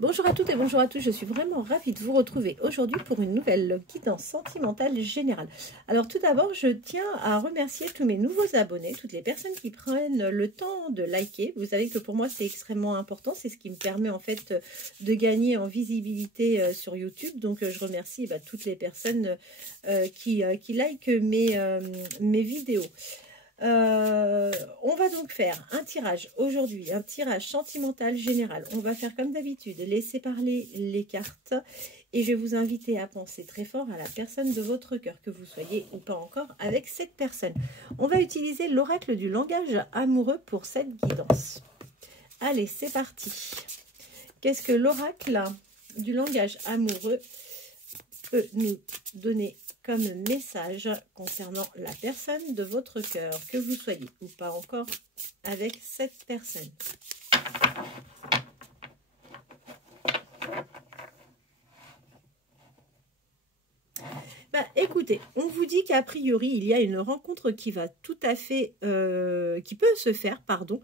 Bonjour à toutes et bonjour à tous, je suis vraiment ravie de vous retrouver aujourd'hui pour une nouvelle guidance sentimentale générale. Alors tout d'abord, je tiens à remercier tous mes nouveaux abonnés, toutes les personnes qui prennent le temps de liker. Vous savez que pour moi c'est extrêmement important, c'est ce qui me permet en fait de gagner en visibilité sur YouTube. Donc je remercie toutes les personnes qui likent mes vidéos. On va donc faire un tirage aujourd'hui, un tirage sentimental général. On va faire comme d'habitude, laisser parler les cartes et je vais vous inviter à penser très fort à la personne de votre cœur, que vous soyez ou pas encore avec cette personne. On va utiliser l'oracle du langage amoureux pour cette guidance. Allez, c'est parti. Qu'est-ce que l'oracle du langage amoureux peut nous donner comme message concernant la personne de votre cœur, que vous soyez ou pas encore avec cette personne? Écoutez, on vous dit qu'a priori, il y a une rencontre qui va tout à fait, qui peut se faire, pardon,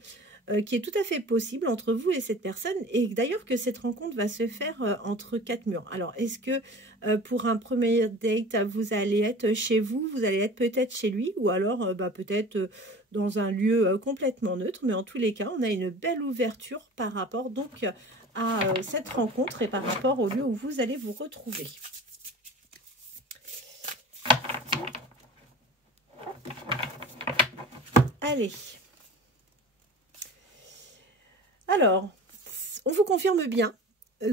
qui est tout à fait possible entre vous et cette personne, et d'ailleurs que cette rencontre va se faire entre quatre murs. Alors, est-ce que pour un premier date, vous allez être chez vous, vous allez être peut-être chez lui, ou alors peut-être dans un lieu complètement neutre, mais en tous les cas, on a une belle ouverture par rapport donc à cette rencontre et par rapport au lieu où vous allez vous retrouver. Allez. Alors, on vous confirme bien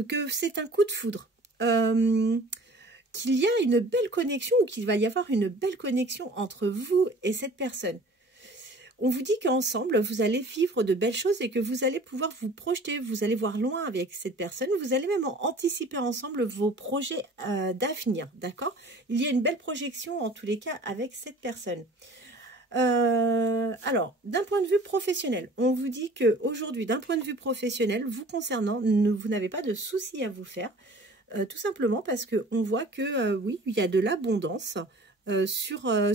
que c'est un coup de foudre, qu'il y a une belle connexion ou qu'il va y avoir une belle connexion entre vous et cette personne. On vous dit qu'ensemble, vous allez vivre de belles choses et que vous allez pouvoir vous projeter, vous allez voir loin avec cette personne, vous allez même anticiper ensemble vos projets d'avenir, d'accord? Il y a une belle projection en tous les cas avec cette personne. Alors, d'un point de vue professionnel, on vous dit qu'aujourd'hui, d'un point de vue professionnel, vous concernant, vous n'avez pas de soucis à vous faire, tout simplement parce qu'on voit que, oui, il y a de l'abondance sur le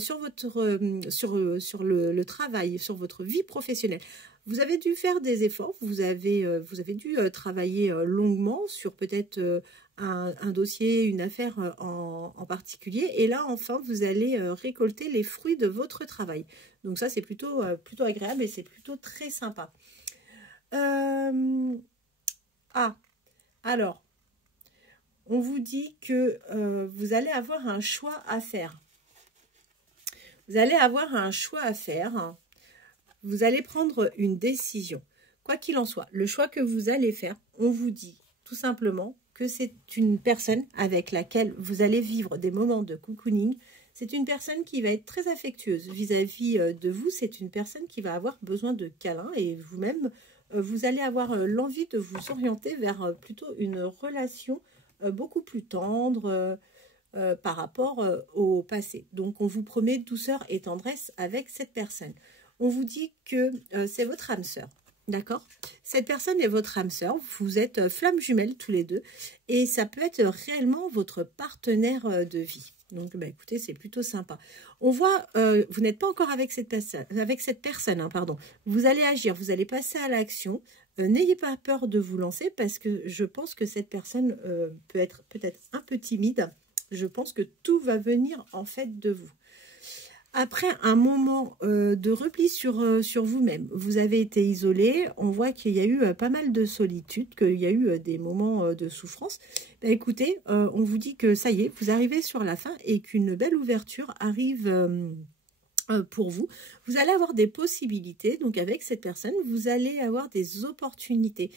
travail, sur votre vie professionnelle. Vous avez dû faire des efforts, vous avez dû travailler longuement sur peut-être un dossier, une affaire en particulier. Et là, enfin, vous allez récolter les fruits de votre travail. Donc ça, c'est plutôt agréable et c'est plutôt très sympa. Alors, on vous dit que vous allez avoir un choix à faire. Vous allez avoir un choix à faire. Vous allez prendre une décision. Quoi qu'il en soit, le choix que vous allez faire, on vous dit tout simplement que c'est une personne avec laquelle vous allez vivre des moments de cocooning. C'est une personne qui va être très affectueuse vis-à-vis de vous. C'est une personne qui va avoir besoin de câlins et vous-même, vous allez avoir l'envie de vous orienter vers plutôt une relation beaucoup plus tendre par rapport au passé. Donc, on vous promet douceur et tendresse avec cette personne. On vous dit que c'est votre âme sœur, d'accord? Cette personne est votre âme sœur, vous êtes flammes jumelles tous les deux, et ça peut être réellement votre partenaire de vie. Donc, écoutez, c'est plutôt sympa. On voit, vous n'êtes pas encore avec cette personne, hein, pardon. Vous allez agir, vous allez passer à l'action. N'ayez pas peur de vous lancer parce que je pense que cette personne peut être peut-être un peu timide. Je pense que tout va venir en fait de vous. Après un moment de repli sur vous-même, vous avez été isolé, on voit qu'il y a eu pas mal de solitude, qu'il y a eu des moments de souffrance. Écoutez, on vous dit que ça y est, vous arrivez sur la fin et qu'une belle ouverture arrive pour vous. Vous allez avoir des possibilités, donc avec cette personne, vous allez avoir des opportunités.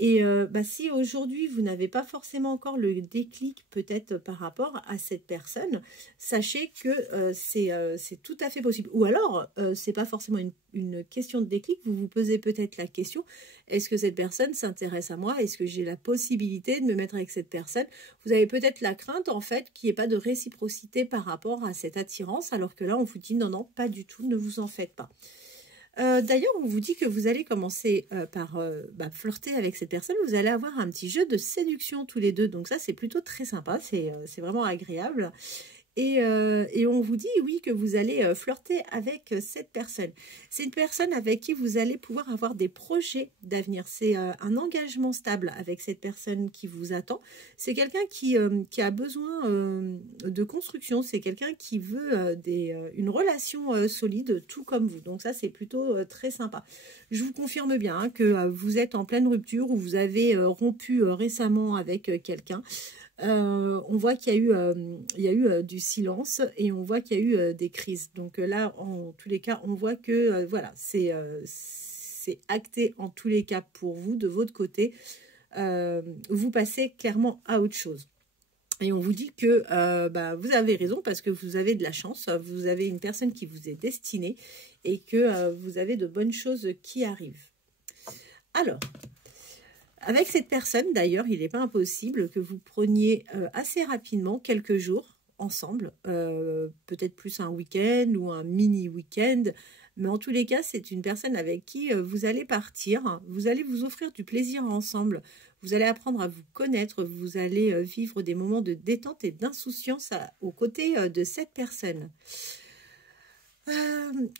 Et si aujourd'hui, vous n'avez pas forcément encore le déclic peut-être par rapport à cette personne, sachez que c'est tout à fait possible. Ou alors, ce n'est pas forcément une question de déclic, vous vous posez peut-être la question, est-ce que cette personne s'intéresse à moi? Est-ce que j'ai la possibilité de me mettre avec cette personne? Vous avez peut-être la crainte, en fait, qu'il n'y ait pas de réciprocité par rapport à cette attirance, alors que là, on vous dit non, non, pas du tout, ne vous en faites pas. D'ailleurs, on vous dit que vous allez commencer par flirter avec cette personne. Vous allez avoir un petit jeu de séduction tous les deux. Donc ça, c'est plutôt très sympa. C'est vraiment agréable. et on vous dit, oui, que vous allez flirter avec cette personne. C'est une personne avec qui vous allez pouvoir avoir des projets d'avenir. C'est un engagement stable avec cette personne qui vous attend. C'est quelqu'un qui a besoin de construction. C'est quelqu'un qui veut une relation solide, tout comme vous. Donc ça, c'est plutôt très sympa. Je vous confirme bien hein, que vous êtes en pleine rupture ou vous avez rompu récemment avec quelqu'un. On voit qu'il y a eu du silence et on voit qu'il y a eu des crises. Donc là, en tous les cas, on voit que voilà, c'est acté en tous les cas pour vous, de votre côté. Vous passez clairement à autre chose. Et on vous dit que vous avez raison parce que vous avez de la chance, vous avez une personne qui vous est destinée et que vous avez de bonnes choses qui arrivent. Alors, avec cette personne, d'ailleurs, il n'est pas impossible que vous preniez assez rapidement quelques jours ensemble, peut-être plus un week-end ou un mini week-end, mais en tous les cas, c'est une personne avec qui vous allez partir, vous allez vous offrir du plaisir ensemble, vous allez apprendre à vous connaître, vous allez vivre des moments de détente et d'insouciance aux côtés de cette personne.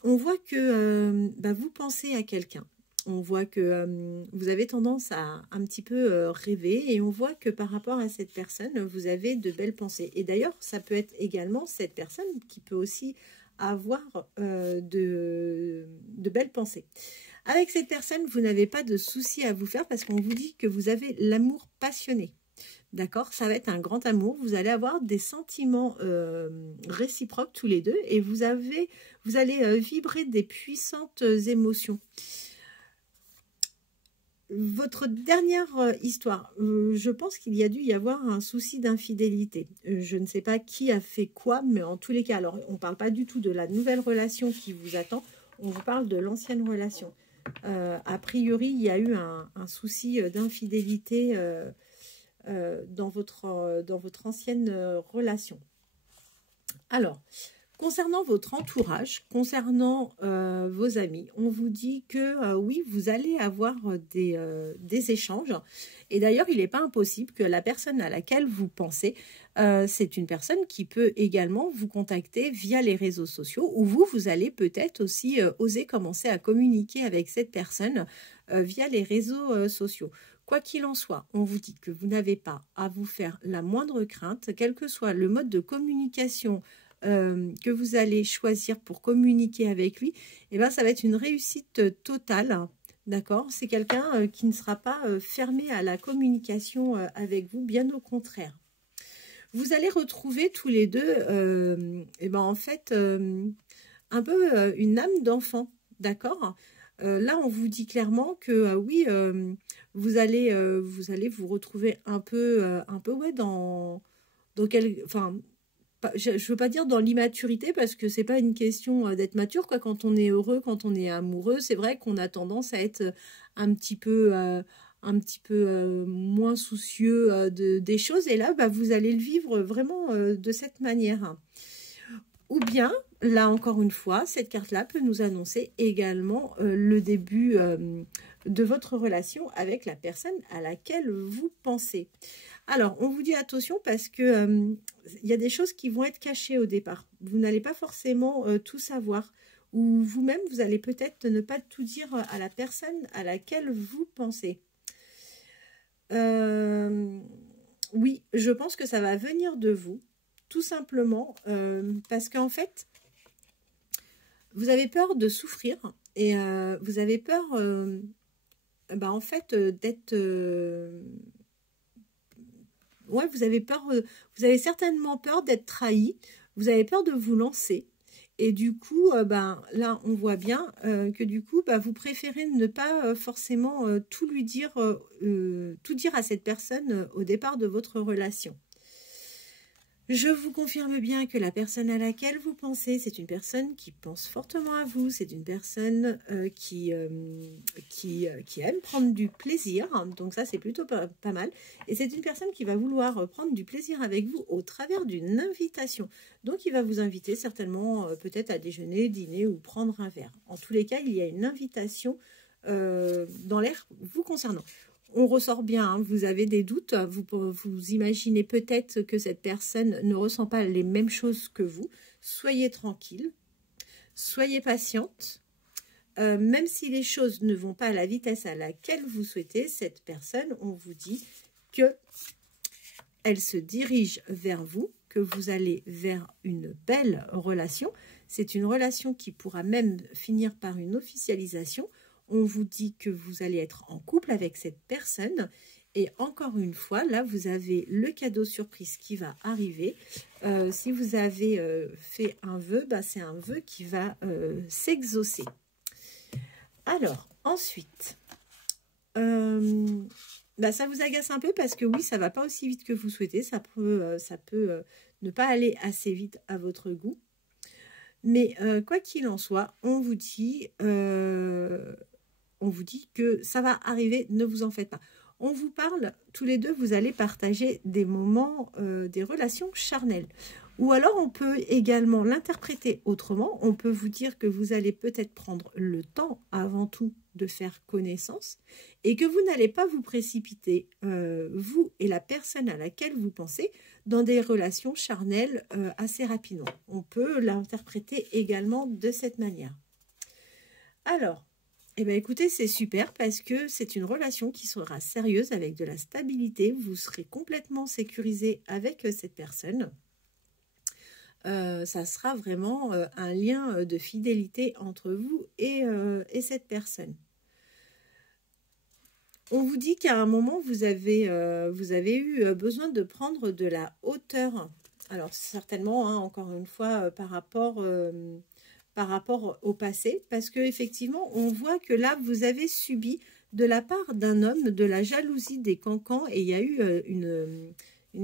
On voit que vous pensez à quelqu'un. On voit que vous avez tendance à un petit peu rêver et on voit que par rapport à cette personne, vous avez de belles pensées. Et d'ailleurs, ça peut être également cette personne qui peut aussi avoir de belles pensées. Avec cette personne, vous n'avez pas de soucis à vous faire parce qu'on vous dit que vous avez l'amour passionné. D'accord, ça va être un grand amour. Vous allez avoir des sentiments réciproques tous les deux et vous allez vibrer des puissantes émotions. Votre dernière histoire, je pense qu'il y a dû y avoir un souci d'infidélité. Je ne sais pas qui a fait quoi, mais en tous les cas, alors on ne parle pas du tout de la nouvelle relation qui vous attend, on vous parle de l'ancienne relation. A priori, il y a eu un souci d'infidélité dans votre ancienne relation. Alors, concernant votre entourage, concernant vos amis, on vous dit que oui, vous allez avoir des échanges. Et d'ailleurs, il n'est pas impossible que la personne à laquelle vous pensez, c'est une personne qui peut également vous contacter via les réseaux sociaux ou vous allez peut-être aussi oser commencer à communiquer avec cette personne via les réseaux sociaux. Quoi qu'il en soit, on vous dit que vous n'avez pas à vous faire la moindre crainte, quel que soit le mode de communication que vous allez choisir pour communiquer avec lui, et ça va être une réussite totale, d'accord? C'est quelqu'un qui ne sera pas fermé à la communication avec vous, bien au contraire. Vous allez retrouver tous les deux, en fait, un peu une âme d'enfant, d'accord? Là, on vous dit clairement que oui, vous allez vous retrouver un peu ouais, dans quel... Enfin, je ne veux pas dire dans l'immaturité parce que c'est pas une question d'être mature quoi. Quand on est heureux, quand on est amoureux, c'est vrai qu'on a tendance à être un petit peu moins soucieux des choses et là vous allez le vivre vraiment de cette manière. Ou bien, là encore une fois, cette carte-là peut nous annoncer également le début de votre relation avec la personne à laquelle vous pensez. Alors, on vous dit attention parce que y a des choses qui vont être cachées au départ. Vous n'allez pas forcément tout savoir. Ou vous-même, vous allez peut-être ne pas tout dire à la personne à laquelle vous pensez. Oui, je pense que ça va venir de vous. Tout simplement parce qu'en fait, vous avez peur de souffrir et vous avez peur en fait d'être... ouais, vous avez peur, vous avez certainement peur d'être trahi, vous avez peur de vous lancer. Et du coup, là, on voit bien que du coup, vous préférez ne pas forcément tout lui dire, tout dire à cette personne au départ de votre relation. Je vous confirme bien que la personne à laquelle vous pensez, c'est une personne qui pense fortement à vous, c'est une personne qui aime prendre du plaisir, donc ça c'est plutôt pas mal, et c'est une personne qui va vouloir prendre du plaisir avec vous au travers d'une invitation, donc il va vous inviter certainement peut-être à déjeuner, dîner ou prendre un verre. En tous les cas, il y a une invitation dans l'air vous concernant. on ressort bien, hein, vous avez des doutes, vous imaginez peut-être que cette personne ne ressent pas les mêmes choses que vous. Soyez tranquille, soyez patiente. Même si les choses ne vont pas à la vitesse à laquelle vous souhaitez, cette personne, on vous dit que elle se dirige vers vous, que vous allez vers une belle relation. C'est une relation qui pourra même finir par une officialisation. On vous dit que vous allez être en couple avec cette personne. Et encore une fois, là, vous avez le cadeau surprise qui va arriver. Si vous avez fait un vœu, bah, c'est un vœu qui va s'exaucer. Alors, ensuite, bah, ça vous agace un peu parce que oui, ça ne va pas aussi vite que vous souhaitez. Ça peut ne pas aller assez vite à votre goût. Mais quoi qu'il en soit, on vous dit que ça va arriver, ne vous en faites pas. On vous parle, tous les deux, vous allez partager des moments, des relations charnelles. Ou alors, on peut également l'interpréter autrement. On peut vous dire que vous allez peut-être prendre le temps, avant tout, de faire connaissance et que vous n'allez pas vous précipiter, vous et la personne à laquelle vous pensez, dans des relations charnelles assez rapidement. On peut l'interpréter également de cette manière. Alors, eh bien, écoutez, c'est super parce que c'est une relation qui sera sérieuse avec de la stabilité. Vous serez complètement sécurisé avec cette personne. Ça sera vraiment un lien de fidélité entre vous et cette personne. On vous dit qu'à un moment, vous avez eu besoin de prendre de la hauteur. Alors, certainement, hein, encore une fois, par rapport au passé, parce qu'effectivement, on voit que là, vous avez subi de la part d'un homme de la jalousie des cancans et il y a eu une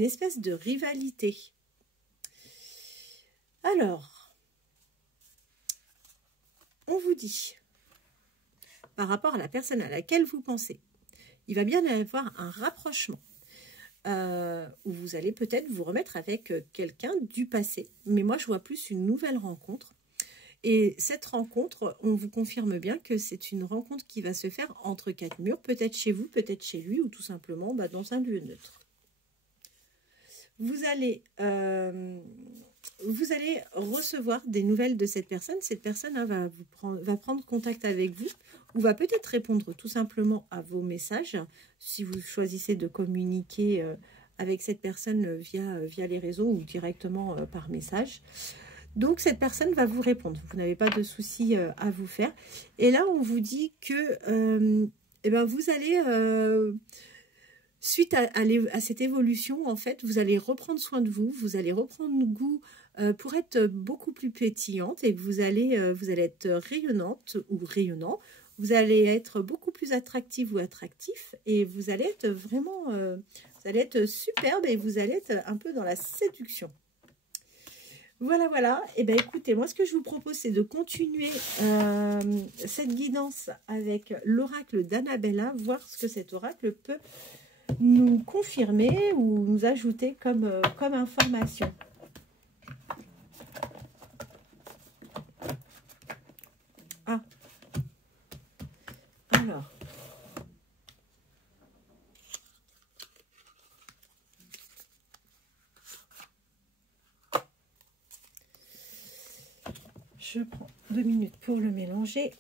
espèce de rivalité. Alors, on vous dit, par rapport à la personne à laquelle vous pensez, il va bien y avoir un rapprochement où vous allez peut-être vous remettre avec quelqu'un du passé. Mais moi, je vois plus une nouvelle rencontre. Et cette rencontre, on vous confirme bien que c'est une rencontre qui va se faire entre quatre murs, peut-être chez vous, peut-être chez lui, ou tout simplement dans un lieu neutre. Vous allez recevoir des nouvelles de cette personne. Cette personne hein, va prendre contact avec vous ou va peut-être répondre tout simplement à vos messages si vous choisissez de communiquer avec cette personne via les réseaux ou directement par message. Donc, cette personne va vous répondre. Vous n'avez pas de souci à vous faire. Et là, on vous dit que eh ben, vous allez... suite à cette évolution, en fait, vous allez reprendre soin de vous, vous allez reprendre goût pour être beaucoup plus pétillante et vous allez être rayonnante ou rayonnant. Vous allez être beaucoup plus attractive ou attractif et vous allez être vraiment, vous allez être superbe et vous allez être un peu dans la séduction. Voilà, voilà. Et bien, écoutez, moi, ce que je vous propose, c'est de continuer cette guidance avec l'oracle d'Annabella, voir ce que cet oracle peut nous confirmer ou nous ajouter comme information. Ah. Alors. Je prends 2 minutes pour le mélanger.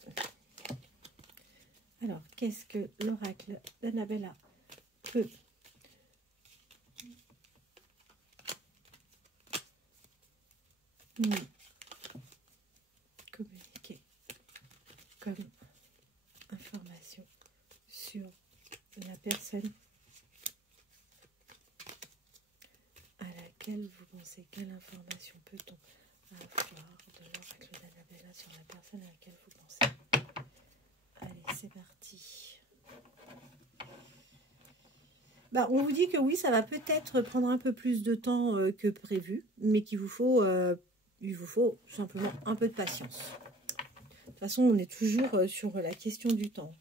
Alors, qu'est-ce que l'oracle d'Annabella peut nous communiquer comme information sur la personne à laquelle vous pensez? Quelle information peut-on avoir de l'oracle d'Annabella sur la personne à laquelle vous pensez? Allez, c'est parti. Bah, on vous dit que oui, ça va peut-être prendre un peu plus de temps que prévu, mais qu'il vous faut, il vous faut simplement un peu de patience. De toute façon, on est toujours sur la question du temps.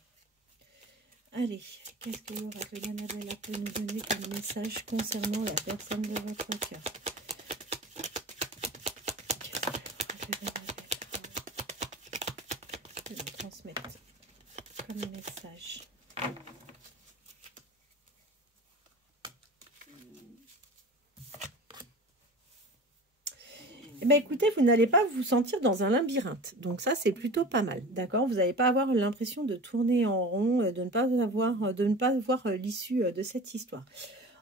Allez, qu'est-ce que l'oracle d'Annabella peut nous donner comme message concernant la personne de votre cœur? Qu'est-ce que l'oracle d'Annabella peut nous transmettre comme message? Eh bien, écoutez, vous n'allez pas vous sentir dans un labyrinthe. Donc ça, c'est plutôt pas mal, d'accord? Vous n'allez pas avoir l'impression de tourner en rond, de ne pas voir l'issue de cette histoire.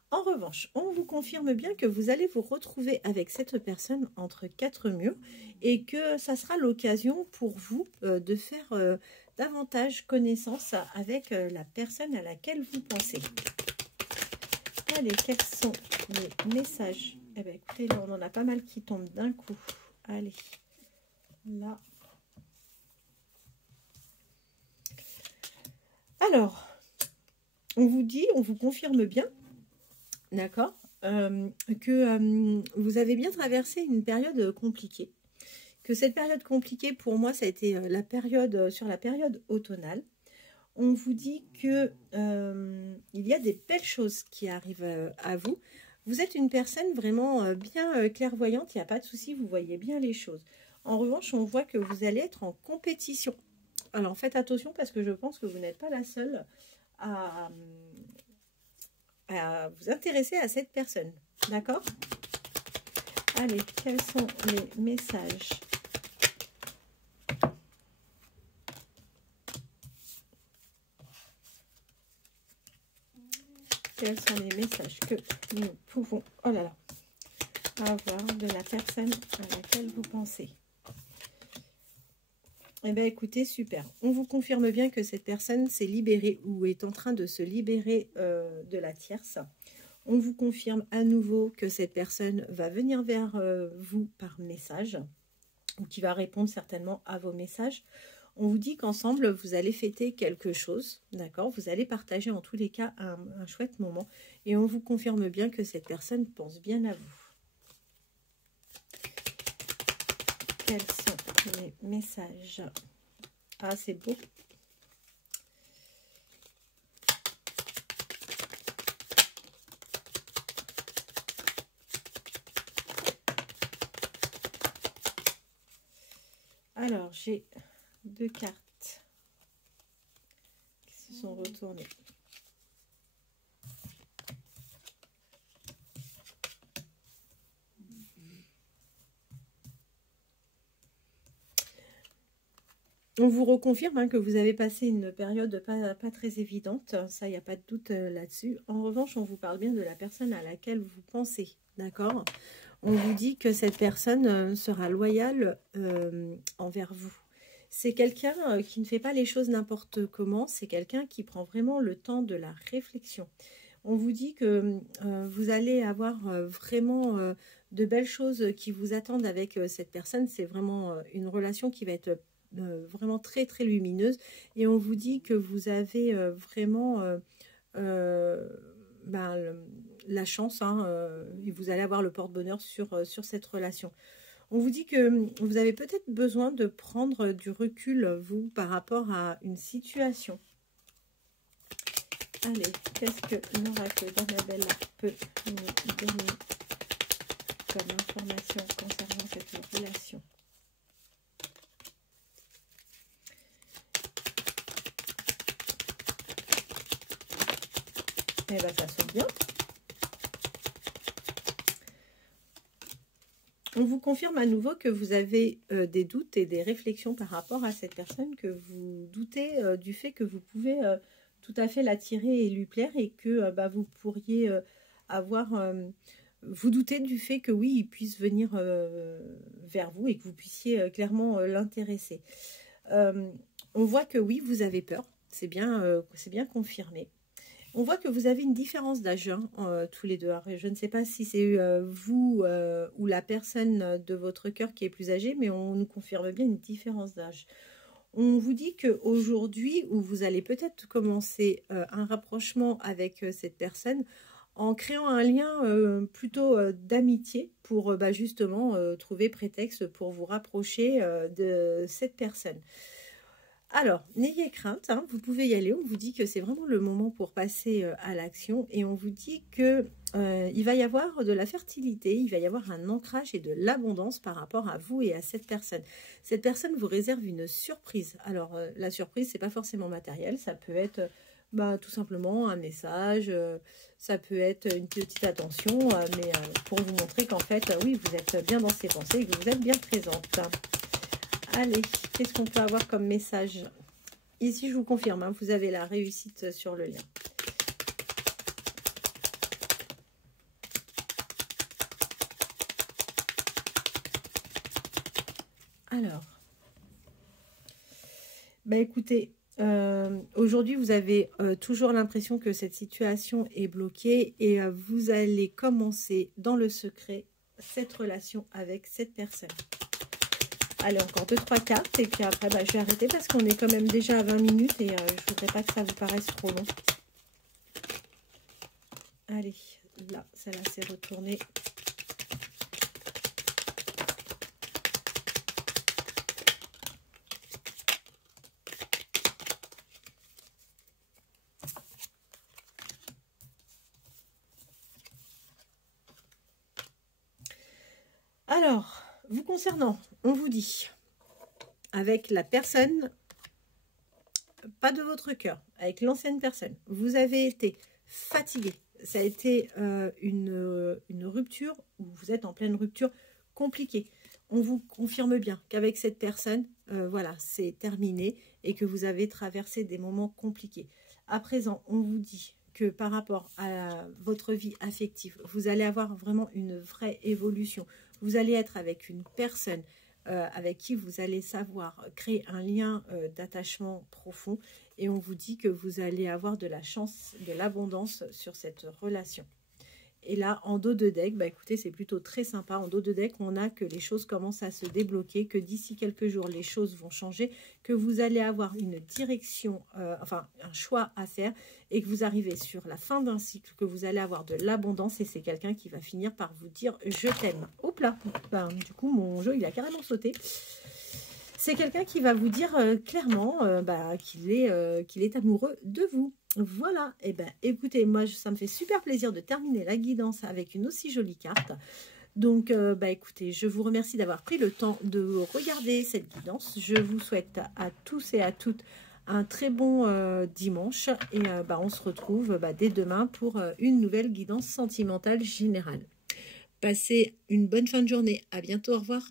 En revanche, on vous confirme bien que vous allez vous retrouver avec cette personne entre quatre murs et que ça sera l'occasion pour vous de faire davantage connaissance avec la personne à laquelle vous pensez. Allez, quels sont les messages? Eh bien, écoutez, là, on en a pas mal qui tombent d'un coup. Allez, là. Alors, on vous dit, on vous confirme bien, d'accord, que vous avez bien traversé une période compliquée. Que cette période compliquée, pour moi, ça a été sur la période automnale. On vous dit que il y a des belles choses qui arrivent à vous. Vous êtes une personne vraiment bien clairvoyante, il n'y a pas de souci, vous voyez bien les choses. En revanche, on voit que vous allez être en compétition. Alors, faites attention parce que je pense que vous n'êtes pas la seule à vous intéresser à cette personne. D'accord? Allez, quels sont les messages? Quels sont les messages que nous pouvons, oh là là, avoir de la personne à laquelle vous pensez? Eh bien, écoutez, super. On vous confirme bien que cette personne s'est libérée ou est en train de se libérer de la tierce. On vous confirme à nouveau que cette personne va venir vers vous par message ou qui va répondre certainement à vos messages. On vous dit qu'ensemble, vous allez fêter quelque chose, d'accord? Vous allez partager en tous les cas un chouette moment. Et on vous confirme bien que cette personne pense bien à vous. Quels sont les messages? Ah, c'est beau. Alors, j'ai deux cartes qui se sont retournées. On vous reconfirme hein, que vous avez passé une période pas très évidente. Ça, il n'y a pas de doute là-dessus. En revanche, on vous parle bien de la personne à laquelle vous pensez. D'accord? On vous dit que cette personne sera loyale envers vous. C'est quelqu'un qui ne fait pas les choses n'importe comment. C'est quelqu'un qui prend vraiment le temps de la réflexion. On vous dit que vous allez avoir vraiment de belles choses qui vous attendent avec cette personne. C'est vraiment une relation qui va être vraiment très très lumineuse. Et on vous dit que vous avez vraiment la chance et vous allez avoir le porte-bonheur sur cette relation. On vous dit que vous avez peut-être besoin de prendre du recul, vous, par rapport à une situation. Allez, qu'est-ce que l'oracle d'Annabelle peut nous donner comme information concernant cette relation? Eh bien, ça sonne bien. On vous confirme à nouveau que vous avez des doutes et des réflexions par rapport à cette personne, que vous doutez du fait que vous pouvez tout à fait l'attirer et lui plaire et que vous pourriez vous doutez du fait que oui, il puisse venir vers vous et que vous puissiez clairement l'intéresser. On voit que oui, vous avez peur, c'est bien confirmé. On voit que vous avez une différence d'âge tous les deux. Alors, je ne sais pas si c'est vous ou la personne de votre cœur qui est plus âgée, mais on nous confirme bien une différence d'âge. On vous dit qu'aujourd'hui, où vous allez peut-être commencer un rapprochement avec cette personne, en créant un lien plutôt d'amitié pour justement trouver prétexte pour vous rapprocher de cette personne. Alors, n'ayez crainte, hein, vous pouvez y aller. On vous dit que c'est vraiment le moment pour passer à l'action et on vous dit que il va y avoir de la fertilité, il va y avoir un ancrage et de l'abondance par rapport à vous et à cette personne. Cette personne vous réserve une surprise. Alors, la surprise, c'est pas forcément matériel, ça peut être Bah, tout simplement un message, ça peut être une petite attention, mais pour vous montrer qu'en fait, oui, vous êtes bien dans ses pensées et que vous êtes bien présente. Allez, qu'est-ce qu'on peut avoir comme message? Ici, je vous confirme, hein, vous avez la réussite sur le lien. Alors, bah écoutez, aujourd'hui, vous avez toujours l'impression que cette situation est bloquée et vous allez commencer dans le secret cette relation avec cette personne. Allez, encore 2-3 cartes et puis après, bah, je vais arrêter parce qu'on est quand même déjà à 20 minutes et je ne voudrais pas que ça vous paraisse trop long. Allez, là, celle-là s'est retournée. Alors, vous concernant, on vous dit, avec la personne, pas de votre cœur, avec l'ancienne personne, vous avez été fatigué. Ça a été une rupture, où vous êtes en pleine rupture compliquée. On vous confirme bien qu'avec cette personne, voilà, c'est terminé et que vous avez traversé des moments compliqués. À présent, on vous dit que par rapport à votre vie affective, vous allez avoir vraiment une vraie évolution. Vous allez être avec une personne avec qui vous allez savoir créer un lien d'attachement profond et on vous dit que vous allez avoir de la chance, de l'abondance sur cette relation. Et là, en dos de deck, bah écoutez, c'est plutôt très sympa. En dos de deck, on a que les choses commencent à se débloquer, que d'ici quelques jours, les choses vont changer, que vous allez avoir une direction, enfin un choix à faire et que vous arrivez sur la fin d'un cycle, que vous allez avoir de l'abondance et c'est quelqu'un qui va finir par vous dire « je t'aime ». Hop là, ben, du coup, mon jeu, il a carrément sauté. C'est quelqu'un qui va vous dire clairement qu'il est amoureux de vous. Voilà, et ben écoutez, moi ça me fait super plaisir de terminer la guidance avec une aussi jolie carte. Donc écoutez, je vous remercie d'avoir pris le temps de regarder cette guidance. Je vous souhaite à tous et à toutes un très bon dimanche et on se retrouve dès demain pour une nouvelle guidance sentimentale générale. Passez une bonne fin de journée, à bientôt, au revoir.